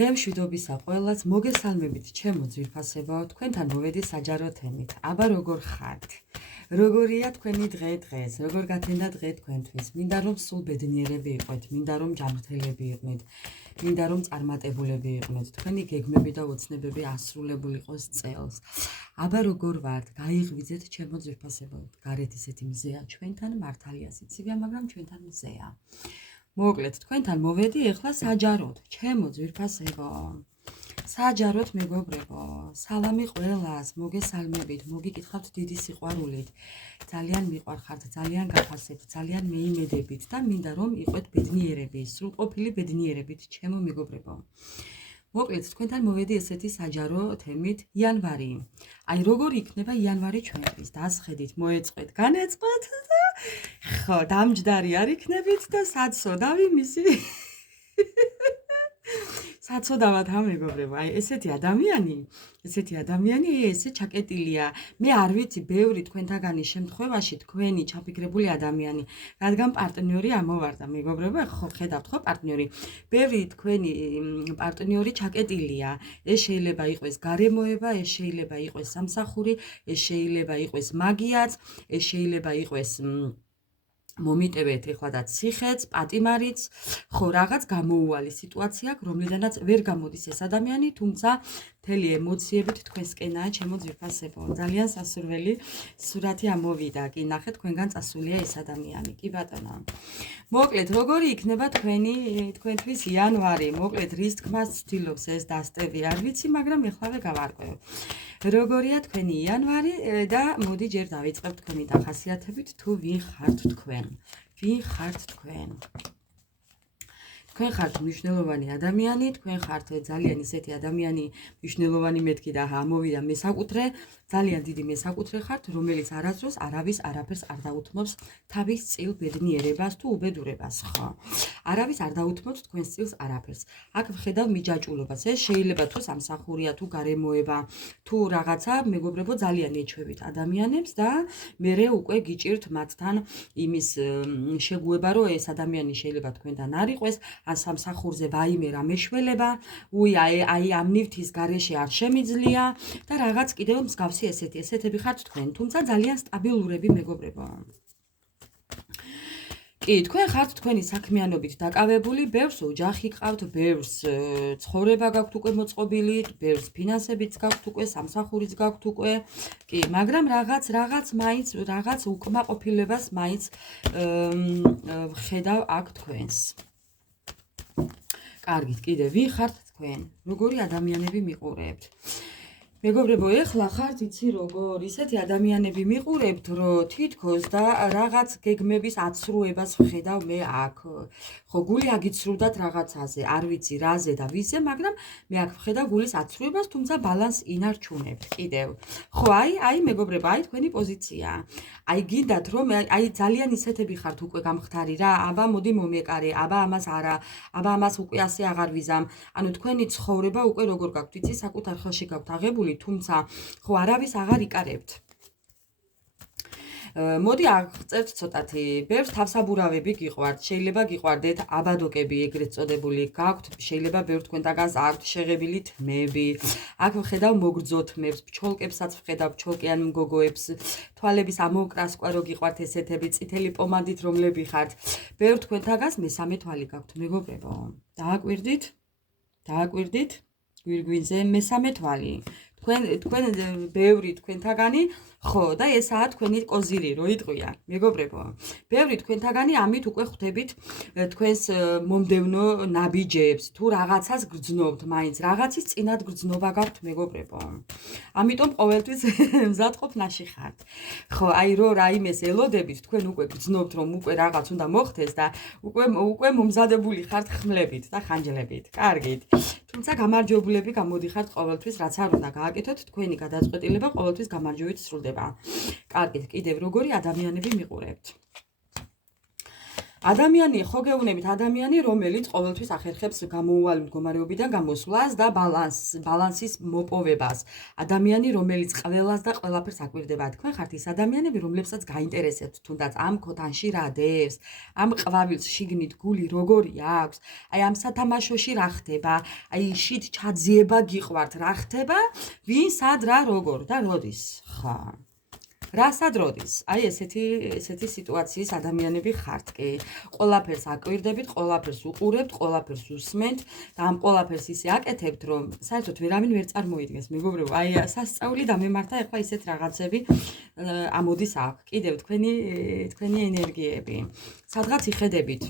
დღემშვიდობისა ყველას მოგესალმებით ჩემო ძვირფასებაო, თქვენთან მოვედი საჯარო თემით. აბა როგორ ხართ? როგორია თქვენი დღე დღეს? როგორ გათენდა დღე თქვენთვის? მინდა რომ სულ ბედნიერები იყოთ, მინდა რომ ჯანმრთელები იყვნით, მინდა რომ წარმატებულები იყვნით, თქვენი გეგმები და ოცნებები ასრულებული იყოს წელს. აბა როგორ ვართ? გაიღვიძეთ ჩემო ძვირფასებაო. გარეთ ისეთი მზეა ჩვენთან, მართალია სიცივეა, მაგრამ ჩვენთან მზეა. მოკლედ, თქვენთან მოვედი ეხლა საჯაროდ, ჩემო ძვირფასებო. საჯაროდ მეგობრებო, სალამი ყველას, მოგესალმებით, მოგიკითხავთ დიდი სიყვარულით. ძალიან მიყვარხართ, ძალიან გაფასებთ, ძალიან მეიმედებით და მინდა რომ იყვეთ ბედნიერები, სრულყოფილი ბედნიერებით, ჩემო მეგობრებო. მოკლედ, თქვენთან მოვედი ესეთი საჯარო თემით იანვარი. აი როგორ იქნება იანვარი ჩვენთვის? დასხედით, მოეწყვეთ, განეწყვეთ და ხო, დამჯდარი არ იქნებით და საცოდავი მისი საცოდავად ამეგობრებო, აი ესეთი ადამიანი ესე ჩაკეტილია. მე არ ვიცი, ბევრი თქვენთაგანი შემთხვევაში თქვენი ჩაფიქრებული ადამიანი, რადგან პარტნიორი ამოვარდა, მეგობრებო, ხო ხედავთ ხო პარტნიორი? ბევრი თქვენი პარტნიორი ჩაკეტილია. ეს შეიძლება იყოს გარემოება, ეს შეიძლება იყოს სამსახური, ეს შეიძლება იყოს მაგიაც, ეს შეიძლება იყოს მომიტევეთ ეხლა და ციხეც, პატიმარიც, ხო რაღაც გამოუვალი სიტუაცია, რომლიდანაც ვერ გამოდის ეს ადამიანი, თუმცა მთელი ემოციებით თქვენსკენაა, ჩემო ძვირფასებო. ძალიან სასურველი სურათი ამოვიდა, კი ნახეთ, თქვენგან წასულია ეს ადამიანი, კი ბატონო. მოკლედ, როგორი იქნება თქვენთვის იანვარი? მოკლედ, რის თქმას ცდილობს ეს დასტევი, არ ვიცი, მაგრამ ეხლავე გავარკვევ. როგორია თქვენი იანვარი და მოდი ჯერ დავიწყებ თქვენი დახასიათებით, თუ ვინ ხართ თქვენ? ვინ ხართ თქვენ? თქვენ ხართ მნიშვნელოვანი ადამიანი, თქვენ ხართ ძალიან ისეთი ადამიანი, მნიშვნელოვანი მეთქი და ამოვიდა მესაკუთრე, ძალიან დიდი მესაკუთრე ხართ, რომელიც არასდროს არავის არაფერს არ დაუთმობს თავის წილ ბედნიერებას თუ უბედურებას, ხო? არავის არ დაუთმობს თქვენს წილს არაფერს. აქ ვხედავ მიჯაჭულობას, ეს შეიძლება თუ სამსახურია, თუ გარემოება, თუ რაღაცა, მეგობრებო, ძალიან ეჩვევით ადამიანებს და მერე უკვე გიჭირთ მათთან იმის შეგუება, რომ ეს ადამიანი შეიძლება თქვენთან არ იყოს, ან სამსახურზე ვაიმე რა მეშველება, აი ამ ნივთის გარეშე არ შემიძლია და რაღაც კიდევ მსგავსი ესეთები ხართ თქვენ, თუმცა ძალიან სტაბილურები მეგობრებო. კი, თქვენ ხართ თქვენი საქმიანობით დაკავებული, ბევრს ოჯახი გყავთ, ბევრს ცხოვრება გაქვთ უკვე მოწყობილი, ბევრს ფინანსებიც გაქვთ უკვე, სამსახურიც გაქვთ უკვე. კი, მაგრამ რაღაც მაინც, რაღაც უკმაყოფილებას მაინც ვხედავ აქ თქვენს. კარგით, კიდე ვინ ხართ თქვენ? როგორი ადამიანები მიყურებთ? მეგობრებო, ეხლა ხართ იცი როგორ, ისეთი ადამიანები მიყურებთ, რომ თითქოს და რაღაც გეგმების აცრუებას ვხედავ მე აქ. ხო, გული აგიცრუდათ რაღაცაზე, არ ვიცი რაზე და ვიზე, მაგრამ მე აქ ვხედავ გულის აცრუებას, თუმცა ბალანს ინარჩუნებთ კიდევ. ხო, აი მეგობრებო, აი თქვენი პოზიცია. აი გინდათ რომ აი ძალიან ისეთები ხართ უკვე გამხდარი რა, აბა მოდი მომეკარე, აბა ამას არა, აბა ამას უკვე ასე აღარ ვიზამ. ანუ თქვენი ცხოვრება უკვე როგორ გაქვთ, იცი, საკუთარ ხელში გაქვთ აღებული, თუმცა ხო არავის აღარ იკარებთ. მოდი აღწერთ ცოტათი, ბევრს თავსაბურავები გიყვართ, შეიძლება გიყვარდეთ აბადოკები ეგრეთ წოდებული, გაქვთ, შეიძლება ბევრ თქვენთაგანს აქვთ შეღებილი თმები, აქ ვხედავ მოგრძო თმებს, ფჩოლკებსაც ვხედავ, ფჩოლკიან მგოგოებს, თვალების ამოუკრასკვა რო გიყვართ ესეთები, წითელი პომადით რომლები ხართ, ბევრ თქვენთაგანს მესამე თვალი გაქვთ, მეგობრებო. დააკვირდით, გვირგვინზე მესამე თვალი. თქვენ ბევრი თქვენთაგანი ხო და ესაა თქვენი კოზირი რო იტყვია მეგობრებო. ბევრი თქვენთაგანი ამით უკვე ხვდებით თქვენს მომდევნო ნაბიჯებს, თუ რაღაცას გრძნობთ, მაინც რაღაცის წინათ გრძნობა გაქვთ მეგობრებო. ამიტომ ყოველთვის მზადყოფნაში ხართ. ხო, აი რო რაიმეს ელოდებით, თქვენ უკვე გრძნობთ, რომ უკვე რაღაც უნდა მოხდეს და უკვე მომზადებული ხართ ხმლებით და ხანჯლებით. კარგით. თუმცა გამარჯვებულები გამოდიხართ ყოველთვის, რაც არ უნდა გააკეთოთ, თქვენი გადაწყვეტილება ყოველთვის გამარჯვებით სრულდება. კარგით, კიდევ როგორი ადამიანები მიყურებთ? ადამიანი ხო გეუბნებით ადამიანი რომელიც ყოველთვის ახერხებს გამოუვალი მდგომარეობიდან გამოსვლას და ბალანსის მოპოვებას ადამიანი რომელიც ყველას და ყველაფერს აკვირდება თქვენ ხართ ის ადამიანები რომლებსაც გაინტერესებთ თუნდაც ამ ქოთანში რა დევს ამ ყვავილს შიგნით გული როგორი აქვს აი ამ სათამაშოში რა ხდება აი შით ჩაძიება გიყვართ რა ხდება ვინ სად რა როგორ და როდის ხა რასად როდის? აი ესეთი სიტუაციის ადამიანები ხართ კი. ყველაფერს აკვირდებით, ყველაფერს უყურებთ, ყველაფერს უსმენთ და ამ ყველაფერს ისე აკეთებთ, რომ საერთოდ ვერავინ ვერ წარმოიდგენს. მეგობრებო, აი სასწაული დამემართა ახლა ისეთ რაღაცები ამოდის აქ. კიდევ თქვენი ენერგიები. სადღაც იხედებით.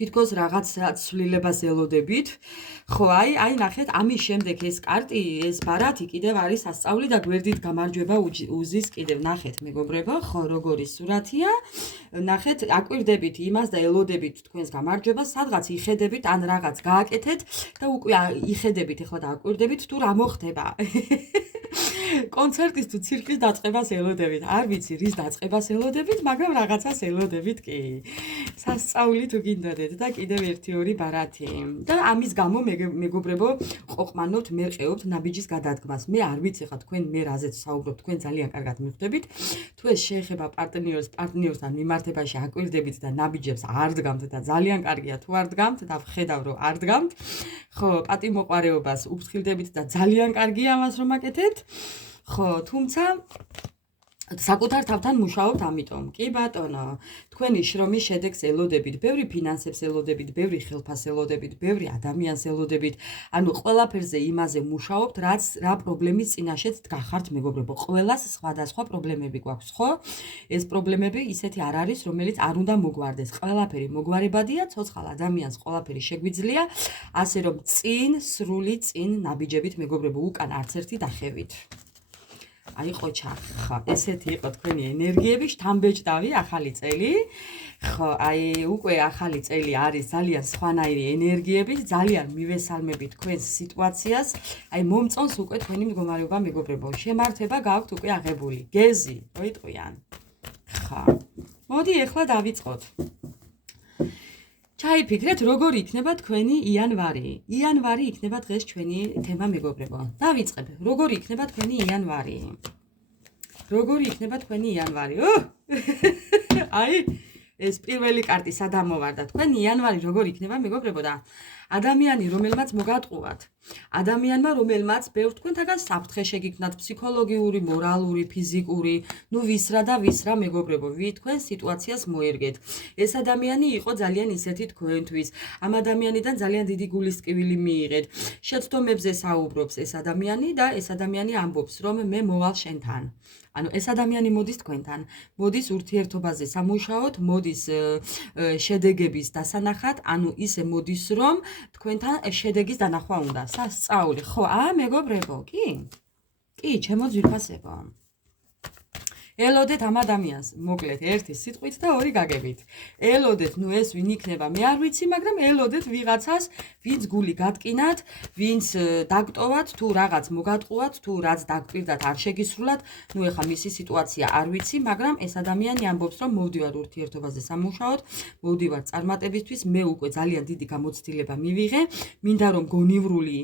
თითქოს რაღაც ცვლილებას ელოდებით. ხო, აი ნახეთ, ამის შემდეგ ეს კარტი, ეს ბარათი კიდევ არის სასწაული და გვერდით გამარჯვება უზის კიდევ ნახეთ, მეგობრებო, ხო, როგორი სურათია. ნახეთ, აკვირდებით იმას და ელოდებით თქვენს გამარჯვებას, სადღაც იხედებით, ან რაღაც გააკეთეთ და უკვე იხედებით ახლა და აკვირდებით თუ რა მოხდება. კონცერტის თუ ცირკის დაწყებას ელოდებით. არ ვიცი, რის დაწყებას ელოდებით, მაგრამ რაღაცას ელოდებით კი. სასწაული თუ გინდოდეთ და კიდევ 1-2 ბარათი. და ამის გამო მეგობრებო, ყოყმანობთ, მერყეობთ ნაბიჯის გადადგმას. მე არ ვიცი ხა თქვენ მე რაზეც საუბრობთ, თქვენ ძალიან კარგად მიხვდებით. თუ ეს შეეხება პარტნიორთან მიმართებაში აკვირდებით და ნაბიჯებს არ დგამთ და ძალიან კარგია თუ არ დგამთ და ვხედავ რომ არ დგამთ. ხო, პატიმოყარეობას უფრთხილდებით და ძალიან კარგია ამას რომ აკეთებთ. ხო, თუმცა საკუთარ თავთან მუშაობთ ამიტომ. კი ბატონო, თქვენი შრომის შედეგს ელოდებით, ბევრი ფინანსებს ელოდებით, ბევრი ხელფასს ელოდებით, ბევრი ადამიანს ელოდებით. ანუ ყველაფერზე იმაზე მუშაობთ, რა პრობლემის წინაშეც დგახართ მეგობრებო. ყველას სხვადასხვა პრობლემები გვაქვს, ხო? ეს პრობლემები ისეთი არ არის, რომელიც არ უნდა მოგვარდეს. ყველაფერი მოგვარებადია, ცოცხალ ადამიანს ყველაფერი შეგვიძლია, ასე რომ სრული წინ ნაბიჯებით მეგობრებო, უკან არც ერთი დახევით. აი ყოჩა, ხო, ესეთი იყო თქვენი ენერგიები, შთამბეჭდავი ახალი წელი. ხო, აი უკვე ახალი წელი არის ძალიან სხვანაირი ენერგიები, ძალიან მივესალმებით თქვენს სიტუაციას. აი მომწონს უკვე თქვენი მდგომარეობა მეგობრებო. შემართება გაქვთ უკვე აღებული. გეზი, მოიტყვიან. ხო. მოდი ახლა დავიწყოთ. ჩაიფიქრეთ, როგორი იქნება თქვენი იანვარი. იანვარი იქნება დღეს ჩვენი თემა მეგობრებო. დავიწყებ, როგორი იქნება თქვენი იანვარი. როგორი იქნება თქვენი იანვარი. აი, ეს პირველი კარტი სადამ მოვარდა. თქვენი იანვარი როგორი იქნება მეგობრებო და ადამიანი, რომელმაც მოგატყუათ. ადამიანმა, რომელმაც ბევრ თქვენთაგან საფრთხე შეგიქმნათ, ფსიქოლოგიური, მორალური, ფიზიკური, ნუ ვისრა და ვისრა მეგობრებო, თქვენ სიტუაციას მოერგეთ. ეს ადამიანი იყო ძალიან ისეთი თქვენთვის. ამ ადამიანიდან ძალიან დიდი გულისწყივილი მიიღეთ. შეცდომებზე საუბრობს ეს ადამიანი და ეს ადამიანი ამბობს, რომ მე მოვალ შენთან. ანუ ეს ადამიანი მოდის თქვენთან, მოდის ურთიერთობაზე სამუშაოდ, მოდის შედეგების დასანახად, ანუ ისე მოდის, რომ თქვენთან შედეგის დანახვა უნდა. სასწაული, ხო, მეგობრებო, კი? კი, ჩემო ძვირფასებო. ელოდეთ ამ ადამიანს, მოკლედ, ერთი სიტყვით და ორი გაგებით. ელოდეთ, ნუ ეს ვინ იქნება, მე არ ვიცი, მაგრამ ელოდეთ ვიღაცას, ვინც გული გატკინათ, ვინც დაგტოვათ, თუ რაღაც მოგატყუათ, თუ რაც დაგკვირდათ არ შეგისრულათ, ნუ ეხა მისი სიტუაცია არ ვიცი, მაგრამ ეს ადამიანი ამბობს, რომ მოვდივარ ურთიერთობაზე სამუშაოდ, მოვდივარ წარმატებისთვის, მე უკვე ძალიან დიდი გამოცდილება მივიღე, მინდა რომ გონივრული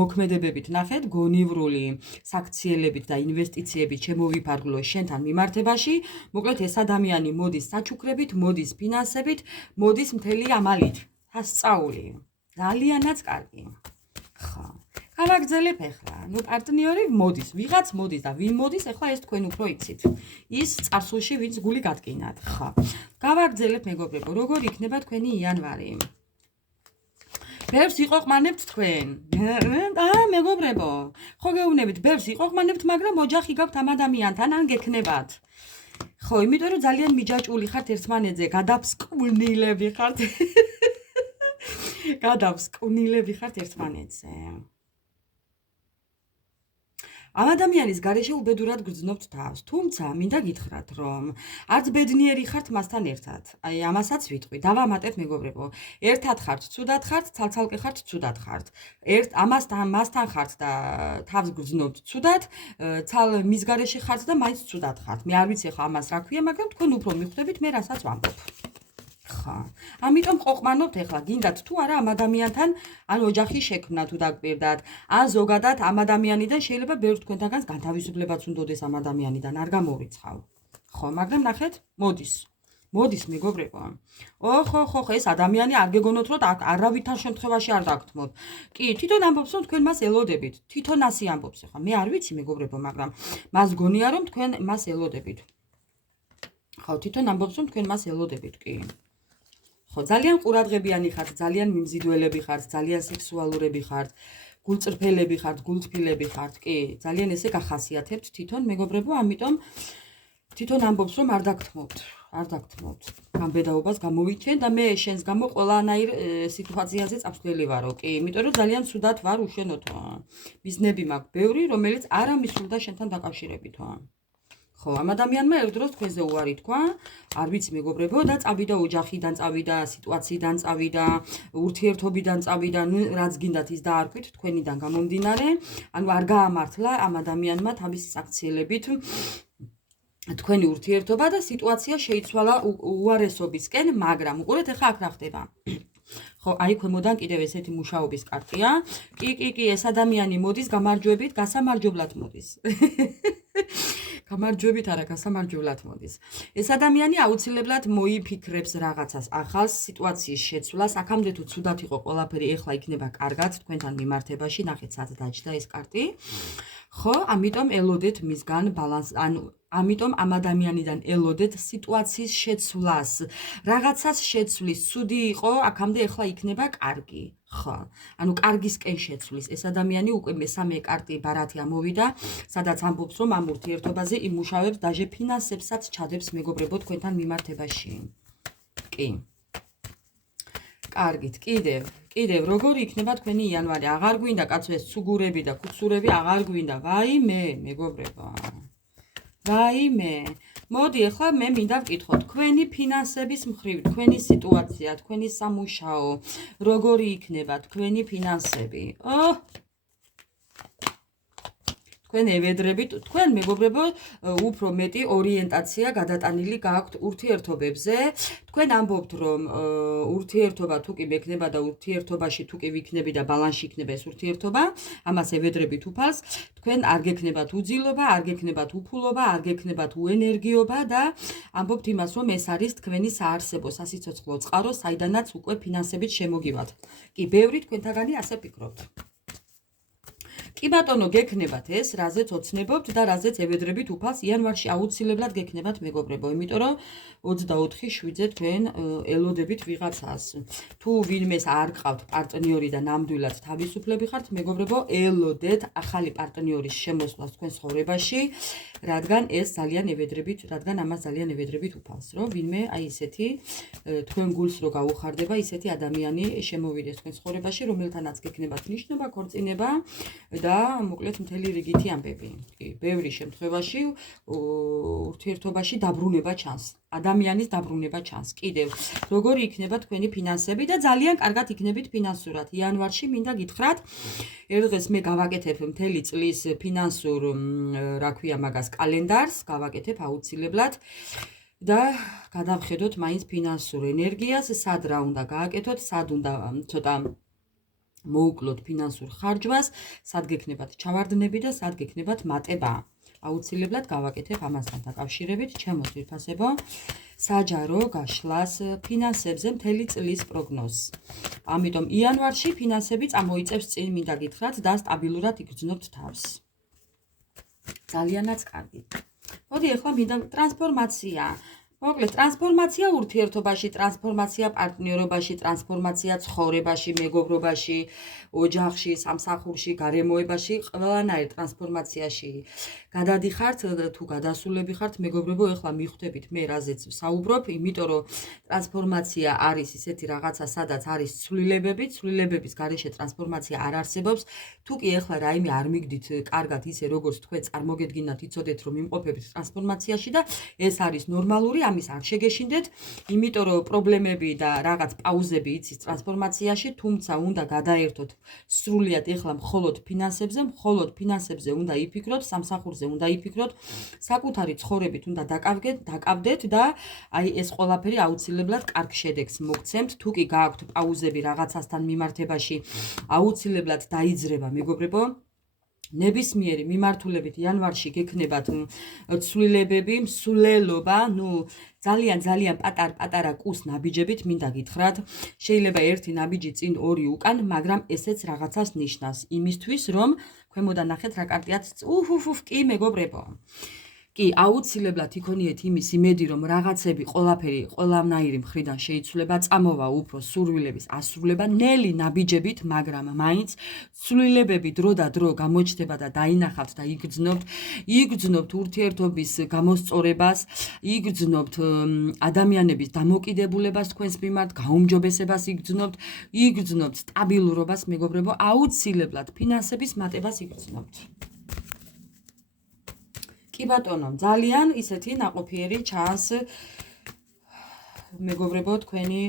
მოქმედებებით ნახეთ, გონივრული საქციელებით და ინვესტიციებით შემოვიფარგლო შენთან მიმართებაში, მოკლედ ეს ადამიანი მოდის საჩუქრებით, მოდის ფინანსებით, მოდის მთელი ამალით. სასწაული. ძალიანაც კარგი. ხო. გავაგრძელებ ახლა. ნუ პარტნიორი მოდის, ვიღაც მოდის და ვინ მოდის, ახლა ეს თქვენ უფრო იცით. ის წარსულში ვინც გული გატკინათ. ხო. გავაგრძელებ მეგობრებო, როგორი იქნება თქვენი იანვარი? ბევრს იყოყმანებთ თქვენ. მეგობრებო, ხო გეუბნებით, ბევრს იყოყმანებთ, მაგრამ ოჯახი გაქვთ ამ ადამიანთან, ან გექნებათ. ხო, იმიტომ რომ ძალიან მიჯაჭვული ხართ ერთმანეთზე, გადავსკვნილები ხართ. გადავსკვნილები ხართ ერთმანეთზე. ამ ადამიანის გარეშე უბედურად გრძნობთ თავს, თუმცა მინდა გითხრათ, რომ არც ბედნიერი ხართ მასთან ერთად. აი, ამასაც ვიტყვი, დავამატეთ მეგობრებო. ერთად ხართ, ცუდად ხართ, ცალ-ცალკე ხართ, ცუდად ხართ. მასთან ხართ და თავს გრძნობთ ცუდად, მის გარეშე ხართ და მაინც ცუდად ხართ. მე არ ვიცი ხა ამას რა ქვია, მაგრამ თქვენ უფრო მიხვდებით მე რასაც ვამბობ. ხა. ამიტომ ყოყმანობთ ეხლა, გინდათ თუ არა ამ ადამიანთან, ან ოჯახი შექმნა თუ დაგპირდათ, ან ზოგადად ამ ადამიანიდან შეიძლება ბევრ თქვენთანგანს განთავისუფლებაც უნდოდეს ამ ადამიანიდან, არ გამორიცხავ. ხო, მაგრამ ნახეთ, მოდის მეგობრებო. ხო, ეს ადამიანი არ გეგონოთ, რომ არავითარ შემთხვევაში არ დაგთმოთ. კი, თვითონ ამბობს, რომ თქვენ მას ელოდებით. თვითონ ასე ამბობს ახლა. მე არ ვიცი მეგობრებო, მაგრამ მას გონია, რომ თქვენ მას ელოდებით. ხო, თვითონ ამბობს, რომ თქვენ მას ელოდებით, კი. ხო, ძალიან ყურადღებიანი ხართ, ძალიან მიმზიდველები ხართ, ძალიან სექსუალურები ხართ, გულწრფელები ხართ, გულთბილები ხართ, კი, ძალიან ესე გახასიათებთ თვითონ მეგობრებო, ამიტომ თვითონ ამბობს, რომ არ დაგთმობთ. გამბედაობას გამოვიჩენ და მე შენს გამო ყველანაირ სიტუაციაზე წაფსვლელი ვარო, კი, იმიტომ რომ ძალიან ცუდად ვარ უშენოთო. მიზნები მაქვს ბევრი, რომელიც არ ამისულდა შენთან დაკავშირებითო. ხო, ამ ადამიანმა ერთდროს თქვენზე უარი თქვა, არ ვიცი მეგობრებო და წავიდა ოჯახიდან, წავიდა სიტუაციიდან, წავიდა ურთიერთობიდან, წავიდა, ნუ რაც გინდათ ის დაარქვით თქვენიდან გამომდინარე, ანუ არ გაამართლა ამ ადამიანმა თავისი საქციელებით თქვენი ურთიერთობა და სიტუაცია შეიცვალა უარესობისკენ, მაგრამ უყურეთ ახლა აქ რა ხდება. ხო, აი ქვემოდან კიდევ ესეთი მუშაობის კარტია. კი, ეს ადამიანი მოდის გამარჯვებით, გასამარჯვებლად მოდის. გამარჯვებით არა, გასამარჯვებლად მოდის. ეს ადამიანი აუცილებლად მოიფიქრებს რაღაცას, ახალ სიტუაციის შეცვლას, აქამდე თუ ცუდად იყო ყველაფერი, ეხლა იქნება კარგად თქვენთან მიმართებაში, ნახეთ სად დაჯდა ეს კარტი. ხო, ამიტომ ელოდეთ მისგან ბალანს, ანუ ამიტომ ამ ადამიანიდან ელოდეთ სიტუაციის შეცვლას, რაღაცას შეცვლის, ცუდი იყო, აქამდე ეხლა იქნება კარგი. ხო, ანუ კარგისკენ შეცვლის. ეს ადამიანი უკვე მესამე კარტი ბარათი ამოვიდა, სადაც ამბობს, რომ ამ ურთიერთობაზე იმუშავებს, დაჟე ფინანსებსაც ჩადებს მეგობრებო თქვენთან მიმართებაში. კი. კარგით, კიდევ როგორი იქნება თქვენი იანვარი? აღარ გვინდა კაცო ეს ცუგურები და კუცურები, აღარ გვინდა. ვაიმე, მეგობრებო. ვაიმე. მოდი, ახლა მე მინდა ვკითხო, თქვენი ფინანსების მხრივ, თქვენი სიტუაცია, თქვენი სამუშაო, როგორი იქნება თქვენი ფინანსები? თქვენ ევედრებით, თქვენ მეგობრებო, უფრო მეტი ორიენტაცია გადატანილი გააქვთ ურთიერთობებზე. თქვენ ამბობთ, რომ ურთიერთობა თუ კი მექნება და ურთიერთობაში თუ კი ვიქნები და ბალანსში იქნება ეს ურთიერთობა, ამას ევედრებით უფალს. თქვენ არ გექნებათ უძილობა, არ გექნებათ უფულობა, არ გექნებათ უენერგიობა და ამბობთ იმას, რომ ეს არის თქვენი საარსებო, სასიცოცხლო წყარო, საიდანაც უკვე ფინანსებით შემოგივათ. კი, ბევრი თქვენთაგანი ასე ფიქრობთ. კი ბატონო, გექნებათ ეს, რაზეც ოცნებობთ და რაზეც ევედრებით უფალს, იანვარში აუცილებლად გექნებათ მეგობრებო, იმიტომ რომ 24/7-ზე თქვენ ელოდებით ვიღაცას. თუ ვინმეს არ გყავთ პარტნიორი და ნამდვილად თავისუფლები ხართ, მეგობრებო, ელოდეთ ახალი პარტნიორის შემოსვლას თქვენ ცხოვრებაში, რადგან ამას ძალიან ევედრებით უფალს, რომ ვინმე აი ესეთი თქვენ გულს რო გაუხარდება, ისეთი ადამიანი შემოვიდეს თქვენ ცხოვრებაში, რომელთანაც გექნებათ ნიშნობა, ქორწინება და მოკლედ მთელი რიგითი ამბები. კი, ბევრი შემთხვევაში ურთიერთობაში დაბრუნება ჩანს. ადამიანის დაბრუნება ჩანს. კიდევ, როგორი იქნება თქვენი ფინანსები და ძალიან კარგად იქნებით ფინანსურად. იანვარში მინდა გითხრათ, ერთ დღეს მე გავაკეთებ მთელი წლის ფინანსურ, რა ქვია მაგას, კალენდარს, გავაკეთებ აუცილებლად. და გადავხედოთ მაინც ფინანსურ ენერგიას, სად რა უნდა გააკეთოთ, სად უნდა ცოტა მოუკლოთ ფინანსურ ხარჯვას, სად გექნებათ ჩავარდნები და სად გექნებათ მატება. აუცილებლად გავაკეთებ ამასთან დაკავშირებით ჩემო ძვირფასებო საჯარო გაშლას ფინანსებზე მთელი წლის პროგნოზს. ამიტომ იანვარში ფინანსები წამოიწევს წინ, მინდა გითხრათ და სტაბილურად იგრძნობთ თავს. ძალიანაც კარგი. მოდი ახლა მინდა ტრანსფორმაცია. მოკლედ, ტრანსფორმაცია ურთიერთობაში, ტრანსფორმაცია პარტნიორობაში, ტრანსფორმაცია ცხოვრებაში, მეგობრობაში, ოჯახში, სამსახურში, გარემოებაში, ყველანაირ ტრანსფორმაციაში გადადიხართ თუ გადასულები ხართ, მეგობრებო, ეხლა მიხვდებით მე რაზეც ვსაუბრობ, იმიტომ რომ ტრანსფორმაცია არის ისეთი რაღაცა, სადაც არის ცვლილებები, ცვლილებების გარეშე ტრანსფორმაცია არ არსებობს. თუ კი ეხლა რაიმე არ მიგდით კარგად ისე როგორც თქვენ წარმოგედგინათ, იცოდეთ რომ იმყოფებით ტრანსფორმაციაში და ეს არის ნორმალური, ამის არ შეგეშინდეთ, იმიტომ რომ პრობლემები და რაღაც პაუზები იცის ტრანსფორმაციაში, თუმცა უნდა გადაერთოთ სრულიად ეხლა მხოლოდ ფინანსებზე უნდა იფიქროთ, სამსახურზე უნდა იფიქროთ, საკუთარი ცხოვრებით უნდა დაკავდეთ და აი ეს ყველაფერი აუცილებლად კარგ შედეგს მოგცემთ. თუ კი გააქვთ პაუზები რაღაცასთან მიმართებაში, აუცილებლად დაიძრება, მეგობრებო. ნებისმიერი მიმართულებით იანვარში გექნებათ ცვლილებები, მსვლელობა, ძალიან პატარ-პატარა კუს ნაბიჯებით მინდა გითხრათ. შეიძლება ერთი ნაბიჯი წინ, ორი უკან, მაგრამ ესეც რაღაცას ნიშნავს იმისთვის, რომ ქვემოდან ნახეთ რა კარტიაც კი მეგობრებო. კი, აუცილებლად იქონიეთ იმის იმედი, რომ რაღაცები ყველაფერი ყველანაირი მხრიდან შეიცვლება, წამოვა უფრო სურვილების ასრულება, ნელი ნაბიჯებით, მაგრამ მაინც ცვლილებები დრო და დრო გამოჩნდება და დაინახავთ და იგრძნობთ ურთიერთობის გამოსწორებას, იგრძნობთ ადამიანების დამოკიდებულებას თქვენს მიმართ, გაუმჯობესებას იგრძნობთ სტაბილურობას, მეგობრებო, აუცილებლად ფინანსების მატებას იგრძნობთ. კი ბატონო, ძალიან ისეთი ნაყოფიერი ჩანს მეგობრებო თქვენი